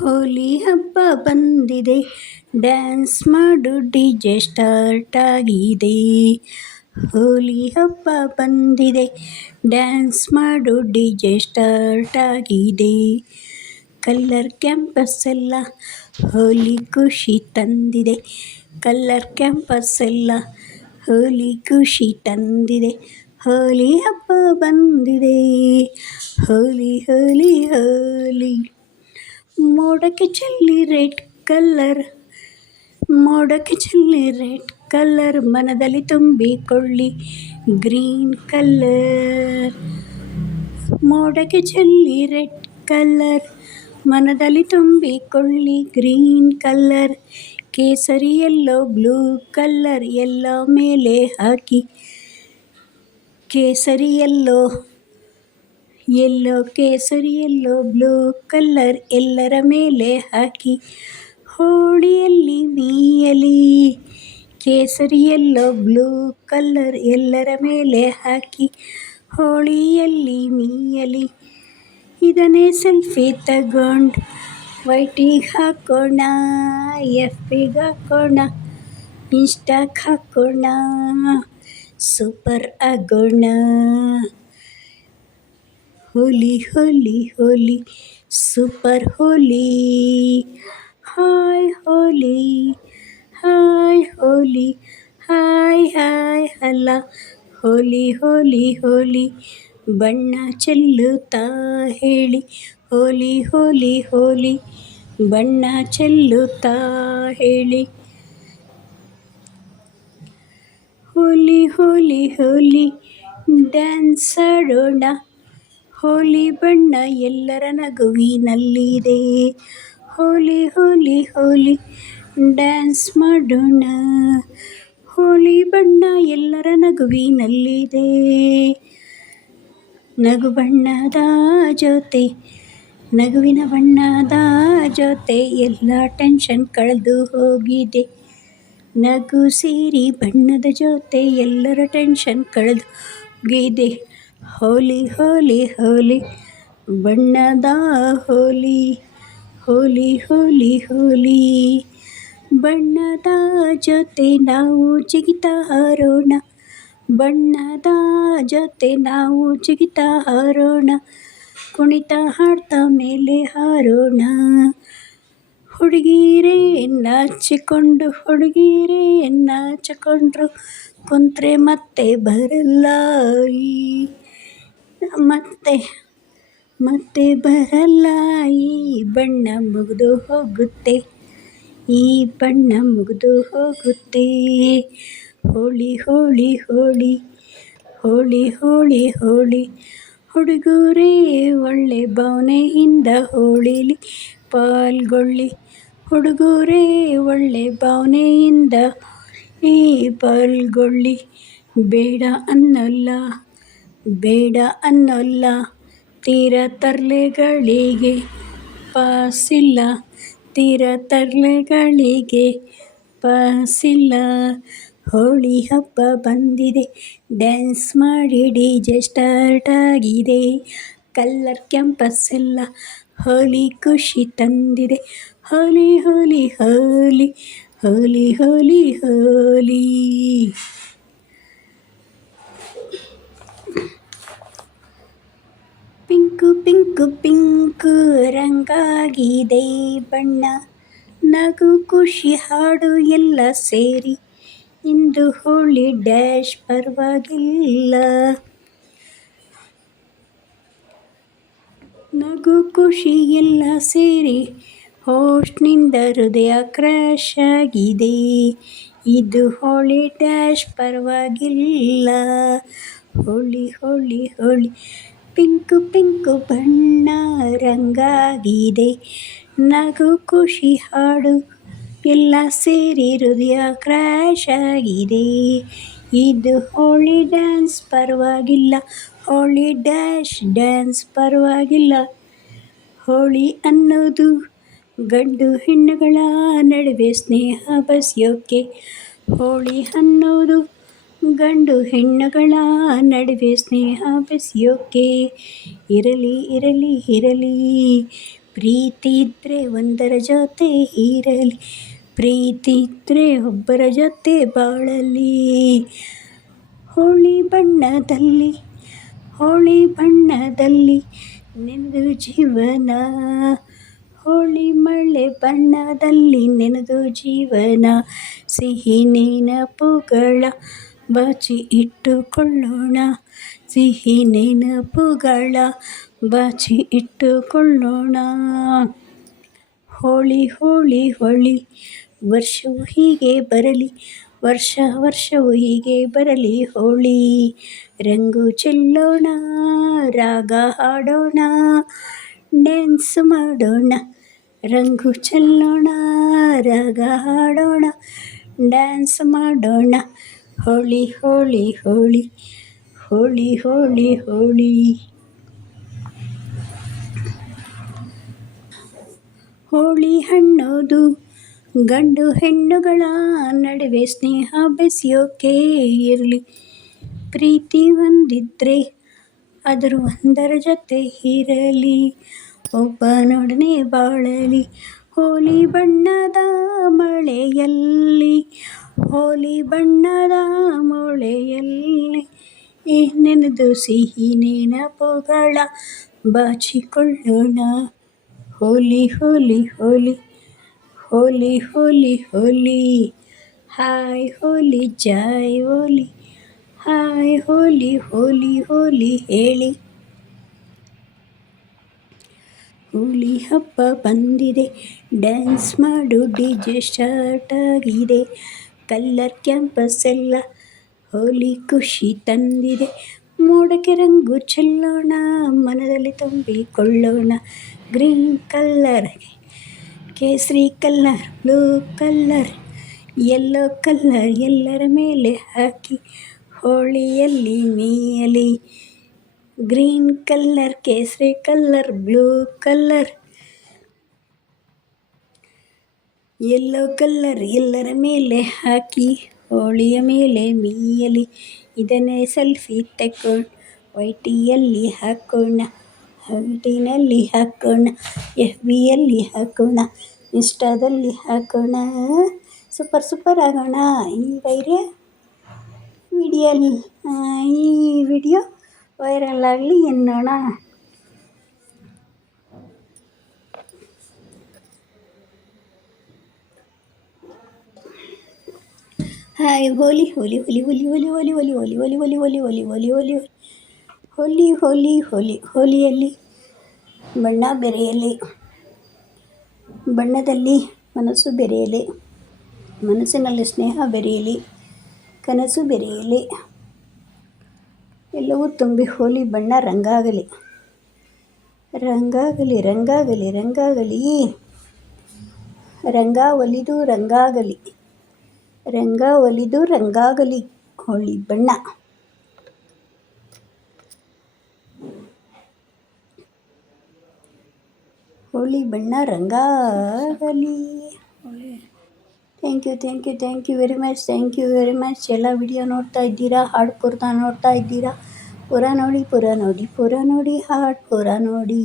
ಹೋಲಿ ಹಬ್ಬ ಬಂದಿದೆ, ಡ್ಯಾನ್ಸ್ ಮಾಡು ಡಿಜೆ ಸ್ಟಾರ್ಟ್ ಆಗಿದೆ. ಹೋಲಿ ಹಬ್ಬ ಬಂದಿದೆ, ಡ್ಯಾನ್ಸ್ ಮಾಡು ಡಿಜೆ ಸ್ಟಾರ್ಟ್ ಆಗಿದೆ. ಕಲ್ಲರ್ ಕ್ಯಾಂಪಸ್ ಎಲ್ಲ ಹೋಲಿ ಖುಷಿ ತಂದಿದೆ. ಕಲ್ಲರ್ ಕ್ಯಾಂಪಸ್ ಎಲ್ಲ ಹೋಲಿ ಖುಷಿ ತಂದಿದೆ. ಹೋಲಿ ಹಬ್ಬ ಬಂದಿದೆ, ಹೋಲಿ ಹೋಲಿ ಹೋಲಿ. ಮೋಡಕ್ಕೆ ಚೆಲ್ಲಿ ರೆಡ್ ಕಲ್ಲರ್, ಮೋಡಕ್ಕೆ ಚೆಲ್ಲಿ ರೆಡ್ ಕಲ್ಲರ್, ಮನದಲ್ಲಿ ತುಂಬಿಕೊಳ್ಳಿ ಗ್ರೀನ್ ಕಲ್ಲರ್. ಮೋಡಕ್ಕೆ ಚೆಲ್ಲಿ ರೆಡ್ ಕಲ್ಲರ್, ಮನದಲ್ಲಿ ತುಂಬಿಕೊಳ್ಳಿ ಗ್ರೀನ್ ಕಲ್ಲರ್. ಕೇಸರಿ ಎಲ್ಲೋ ಬ್ಲೂ ಕಲ್ಲರ್ ಎಲ್ಲ ಮೇಲೆ ಹಾಕಿ, ಕೇಸರಿ ಎಲ್ಲೋ ಕೇಸರಿ ಎಲ್ಲೋ ಬ್ಲೂ ಕಲ್ಲರ್ ಎಲ್ಲರ ಮೇಲೆ ಹಾಕಿ. ಹೋಳಿಯಲ್ಲಿ ಮೀಯಲಿ, ಕೇಸರಿ ಎಲ್ಲೋ ಬ್ಲೂ ಕಲ್ಲರ್ ಎಲ್ಲರ ಮೇಲೆ ಹಾಕಿ. ಹೋಳಿಯಲ್ಲಿ ಮೀಯಲಿ. ಇದನ್ನೇ ಸೆಲ್ಫಿ ತಗೊಂಡು ವೈಟಿಗೆ ಹಾಕೋಣ, ಎಫ್ಬಿಗೆ ಹಾಕೋಣ, ಇನ್ಸ್ಟಾಗೆ ಹಾಕೋಣ, ಸೂಪರ್ ಆಗೋಣ. ಹೋಲಿ ಹೋಲಿ ಹೋಲಿ ಸೂಪರ್ ಹೋಲಿ. ಹಾಯ್ ಹೋಲಿ, ಹಾಯ್ ಹೋಲಿ, ಹಾಯ್ ಹಾಯ್ ಹಲ. ಹೋಲಿ ಹೋಲಿ ಹೋಲಿ ಬಣ್ಣ ಚೆಲ್ಲುತ್ತಾ ಹೇಳಿ. ಹೋಲಿ ಹೋಲಿ ಹೋಲಿ ಬಣ್ಣ ಚೆಲ್ಲುತ್ತಾ ಹೇಳಿ. ಹೋಲಿ ಹೋಲಿ ಹೋಲಿ ಡ್ಯಾನ್ಸ್ ಆಡೋಣ. ಹೋಲಿ ಬಣ್ಣ ಎಲ್ಲರ ನಗುವಿನಲ್ಲಿದೆ. ಹೋಲಿ ಹೋಲಿ ಹೋಲಿ ಡ್ಯಾನ್ಸ್ ಮಾಡೋಣ. ಹೋಲಿ ಬಣ್ಣ ಎಲ್ಲರ ನಗುವಿನಲ್ಲಿದೆ. ನಗು ಬಣ್ಣದ ಜೊತೆ, ನಗುವಿನ ಬಣ್ಣದ ಜೊತೆ ಎಲ್ಲ ಟೆನ್ಷನ್ ಕಳೆದು ಹೋಗಿದೆ. ನಗು ಸೇರಿ ಬಣ್ಣದ ಜೊತೆ ಎಲ್ಲರ ಟೆನ್ಷನ್ ಕಳೆದು ಹೋಗಿದೆ. ಹೋಲಿ ಹೋಲಿ ಹೋಲಿ ಬಣ್ಣದ ಹೋಲಿ. ಹೋಲಿ ಹೋಲಿ ಹೋಲಿ ಬಣ್ಣದ ಜೊತೆ ನಾವು ಜಿಗಿತಾ ಹಾರೋಣ. ಬಣ್ಣದ ಜೊತೆ ನಾವು ಜಿಗಿತಾ ಹಾರೋಣ. ಕುಣಿತಾ ಹಾಡ್ತಾ ಮೇಲೆ ಹಾರೋಣ. ಹುಡುಗೀರೇ ನಾಚಿಕೊಂಡು, ಹುಡುಗೀರೇ ನಾಚಿಕೊಂಡ್ರು ಕುಂತ್ರೆ ಮತ್ತೆ ಬರಲ್ಲ, ಮತ್ತೆ ಬರಲ್ಲ. ಈ ಬಣ್ಣ ಮುಗಿದು ಹೋಗುತ್ತೆ, ಈ ಬಣ್ಣ ಮುಗಿದು ಹೋಗುತ್ತೆ. ಹೋಳಿ ಹೋಳಿ ಹೋಳಿ ಹೋಳಿ ಹೋಳಿ ಹೋಳಿ. ಹುಡುಗರೇ ಒಳ್ಳೆ ಭಾವನೆಯಿಂದ ಹೋಳಿಲಿ ಪಾಲ್ಗೊಳ್ಳಿ. ಹುಡುಗರೇ ಒಳ್ಳೆ ಭಾವನೆಯಿಂದ ಪಾಲ್ಗೊಳ್ಳಿ. ಬೇಡ ಅನ್ನೋಲ್ಲ, ಬೇಡ ಅನ್ನೋಲ್ಲ. ತೀರ ತರ್ಲೆಗಳಿಗೆ ಪಾಸಿಲ್ಲ, ತೀರ ತರ್ಲೆಗಳಿಗೆ ಪಾಸಿಲ್ಲ. ಹೋಳಿ ಹಬ್ಬ ಬಂದಿದೆ, ಡ್ಯಾನ್ಸ್ ಮಾಡಿ ಡಿಜೆ ಸ್ಟಾರ್ಟ್ ಆಗಿದೆ. ಕಲ್ಲರ್ ಕ್ಯಾಂಪಸ್ ಎಲ್ಲ ಹೋಲಿ ಖುಷಿ ತಂದಿದೆ. ಹೋಲಿ ಹೋಲಿ ಹೋಲಿ ಹೋಲಿ ಹೋಲಿ ಹೋಲಿ. ಪಿಂಕು ಪಿಂಕು ಪಿಂಕು ರಂಗಾಗಿದೆ ಬಣ್ಣ. ನಗು ಖುಷಿ ಹಾಡು ಎಲ್ಲ ಸೇರಿ ಇಂದು ಹೋಳಿ ಡ್ಯಾಶ್ ಪರವಾಗಿಲ್ಲ. ನಗು ಖುಷಿ ಎಲ್ಲ ಸೇರಿ ಹೋಸ್ಟ್ನಿಂದ ಹೃದಯ ಕ್ರ್ಯಾಶ್ ಆಗಿದೆ. ಇದು ಹೋಳಿ ಡ್ಯಾಶ್ ಪರವಾಗಿಲ್ಲ. ಹೋಳಿ ಹೋಳಿ ಹೋಳಿ ಪಿಂಕು ಪಿಂಕು ಬಣ್ಣ ರಂಗಾಗಿದೆ. ನಗು ಖುಷಿ ಹಾಡು ಎಲ್ಲ ಸೇರಿ ಹೃದಯ ಕ್ರ್ಯಾಶ್ ಆಗಿದೆ. ಇದು ಹೋಳಿ ಡ್ಯಾನ್ಸ್ ಪರವಾಗಿಲ್ಲ. ಹೋಳಿ ಡ್ಯಾನ್ಸ್ ಪರವಾಗಿಲ್ಲ. ಹೋಳಿ ಅನ್ನೋದು ಗಂಡು ಹೆಣ್ಣುಗಳ ನಡುವೆ ಸ್ನೇಹ ಬೆಸೆಯೋಕೆ. ಹೋಳಿ ಅನ್ನೋದು ಗಂಡು ಹೆಣ್ಣುಗಳ ನಡುವೆ ಸ್ನೇಹ ಬೆಸೆಯೋಕೆ. ಇರಲಿ ಇರಲಿ ಇರಲಿ ಪ್ರೀತಿ ಇದ್ರೆ ಒಂದರ ಜೊತೆ ಇರಲಿ, ಪ್ರೀತಿ ಇದ್ರೆ ಒಬ್ಬರ ಜೊತೆ ಬಾಳಲಿ. ಹೋಳಿ ಬಣ್ಣದಲ್ಲಿ, ಹೋಳಿ ಬಣ್ಣದಲ್ಲಿ ನೆನೆದು ಜೀವನ, ಹೋಳಿ ಮಳೆ ಬಣ್ಣದಲ್ಲಿ ನೆನೆದು ಜೀವನ. ಸಿಹಿ ನೆನಪುಗಳ ಬಾಚಿ ಇಟ್ಟುಕೊಳ್ಳೋಣ, ಸಿಹಿ ನೆನಪುಗಳ ಬಾಚಿ ಇಟ್ಟುಕೊಳ್ಳೋಣ. ಹೋಳಿ ಹೋಳಿ ಹೋಳಿ ವರ್ಷವೂ ಹೀಗೆ ಬರಲಿ, ವರ್ಷ ವರ್ಷವೂ ಹೀಗೆ ಬರಲಿ ಹೋಳಿ. ರಂಗು ಚೆಲ್ಲೋಣ, ರಾಗ ಹಾಡೋಣ, ಡ್ಯಾನ್ಸ್ ಮಾಡೋಣ. ರಂಗು ಚೆಲ್ಲೋಣ, ರಾಗ ಹಾಡೋಣ, ಡ್ಯಾನ್ಸ್ ಮಾಡೋಣ. ಹೋಳಿ ಹೋಳಿ ಹೋಳಿ ಹೋಳಿ ಹೋಳಿ ಹೋಳಿ. ಹೋಳಿ ಅನ್ನೋದು ಗಂಡು ಹೆಣ್ಣುಗಳ ನಡುವೆ ಸ್ನೇಹ ಬೆಸೆಯೋಕೆ ಇರಲಿ, ಪ್ರೀತಿ ಒಂದಿದ್ರೆ ಅದರ ಒಂದರ ಜೊತೆ ಇರಲಿ, ಒಬ್ಬನೊಡನೆ ಬಾಳಲಿ. ಹೋಳಿ ಬಣ್ಣದ ಮಳೆಯಲ್ಲಿ, ಹೋಳಿ ಬಣ್ಣದ ಮಳೆಯಲ್ಲಿ ನೆನೆದು ಸಿಹಿ ನೆನಪುಗಳ ಬಾಚಿಕೊಳ್ಳೋಣ. ಹೋಲಿ ಹೋಲಿ ಹೋಲಿ ಹೋಲಿ ಹೋಲಿ ಹೋಲಿ. ಹಾಯ್ ಹೋಲಿ ಜೈ ಹೋಲಿ, ಹಾಯ್ ಹೋಲಿ ಹೋಲಿ ಹೋಲಿ ಹೇಳಿ. ಹೋಳಿ ಹಬ್ಬ ಬಂದಿದೆ, ಡ್ಯಾನ್ಸ್ ಮಾಡು, ಡಿಜೆ ಸ್ಟಾರ್ಟ್ ಆಗಿದೆ. ಕಲ್ಲರ್ ಕ್ಯಾಂಪಸ್ ಎಲ್ಲ ಹೋಳಿ ಖುಷಿ ತಂದಿದೆ. ಮೋಡಕ್ಕೆ ರಂಗು ಚೆಲ್ಲೋಣ, ಮನದಲ್ಲಿ ತುಂಬಿಕೊಳ್ಳೋಣ. ಗ್ರೀನ್ ಕಲ್ಲರ್, ಕೇಸರಿ colour, blue colour, yellow colour ಎಲ್ಲರ ಮೇಲೆ ಹಾಕಿ ಹೋಳಿಯಲ್ಲಿ ಮೀಯಲಿ. ಗ್ರೀನ್ ಕಲ್ಲರ್, ಕೇಸರಿ colour, blue colour, yellow colour ಎಲ್ಲರ ಮೇಲೆ ಹಾಕಿ ಹೋಳಿಯ ಮೇಲೆ ಮೀಯಲಿ. ಇದನ್ನೇ ಸೆಲ್ಫಿ ತೆಕ್ಕೊಂಡು ವೈಟಿಯಲ್ಲಿ ಹಾಕೋಣ, ಹೈಟಿನಲ್ಲಿ ಹಾಕೋಣ, FBಯಲ್ಲಿ ಹಾಕೋಣ, ಇನ್ಸ್ಟಾದಲ್ಲಿ ಹಾಕೋಣ. ಸೂಪರ್ ಆಗೋಣ. ಈ ವಿಡಿಯೋ ವೈರಲ್ ಆಗಲಿ ಎನ್ನೋಣ. ಹಾಯ್ ಹೋಲಿ ಹೋಲಿ ಹೋಲಿ ಹೋಲಿ ಹೋಲಿ ಹೋಲಿ ಹೋಲಿ ಹೋಲಿ ಹೋಲಿ ಹೋಲಿ ಹೋಲಿ ಹೋಲಿ ಹೋಲಿ ಹೋಲಿ ಹೋಲಿ ಹೋಲಿ ಹೋಲಿ ಹೋಲಿಯಲ್ಲಿ ಬಣ್ಣ ಬೆರೆಯಲಿ, ಬಣ್ಣದಲ್ಲಿ ಮನಸ್ಸು ಬೆರೆಯಲಿ, ಮನಸ್ಸಿನಲ್ಲಿ ಸ್ನೇಹ ಬೆರೆಯಲಿ, ಕನಸು ಬೆರೆಯಲಿ. ಎಲ್ಲವೂ ತುಂಬಿ ಹೋಲಿ ಬಣ್ಣ ರಂಗಾಗಲಿ, ರಂಗಾಗಲಿ ರಂಗಾಗಲಿ ರಂಗಾಗಲಿ. ರಂಗ ಒಲಿದು ರಂಗಾಗಲಿ, ರಂಗ ಒಲಿದು ರಂಗಾಗಲಿ ಹೋಳಿ ಬಣ್ಣ. ಹೋಳಿ ಬಣ್ಣ ರಂಗಾಗಲಿ. Thank you very much. ಎಲ್ಲ ವಿಡಿಯೋ ನೋಡ್ತಾ ಇದ್ದೀರಾ, ಹಾಡು ಪೂರ್ತಿ ನೋಡ್ತಾ ಇದ್ದೀರಾ. ಪೂರ ನೋಡಿ ಹಾಡು ಪೂರ ನೋಡಿ.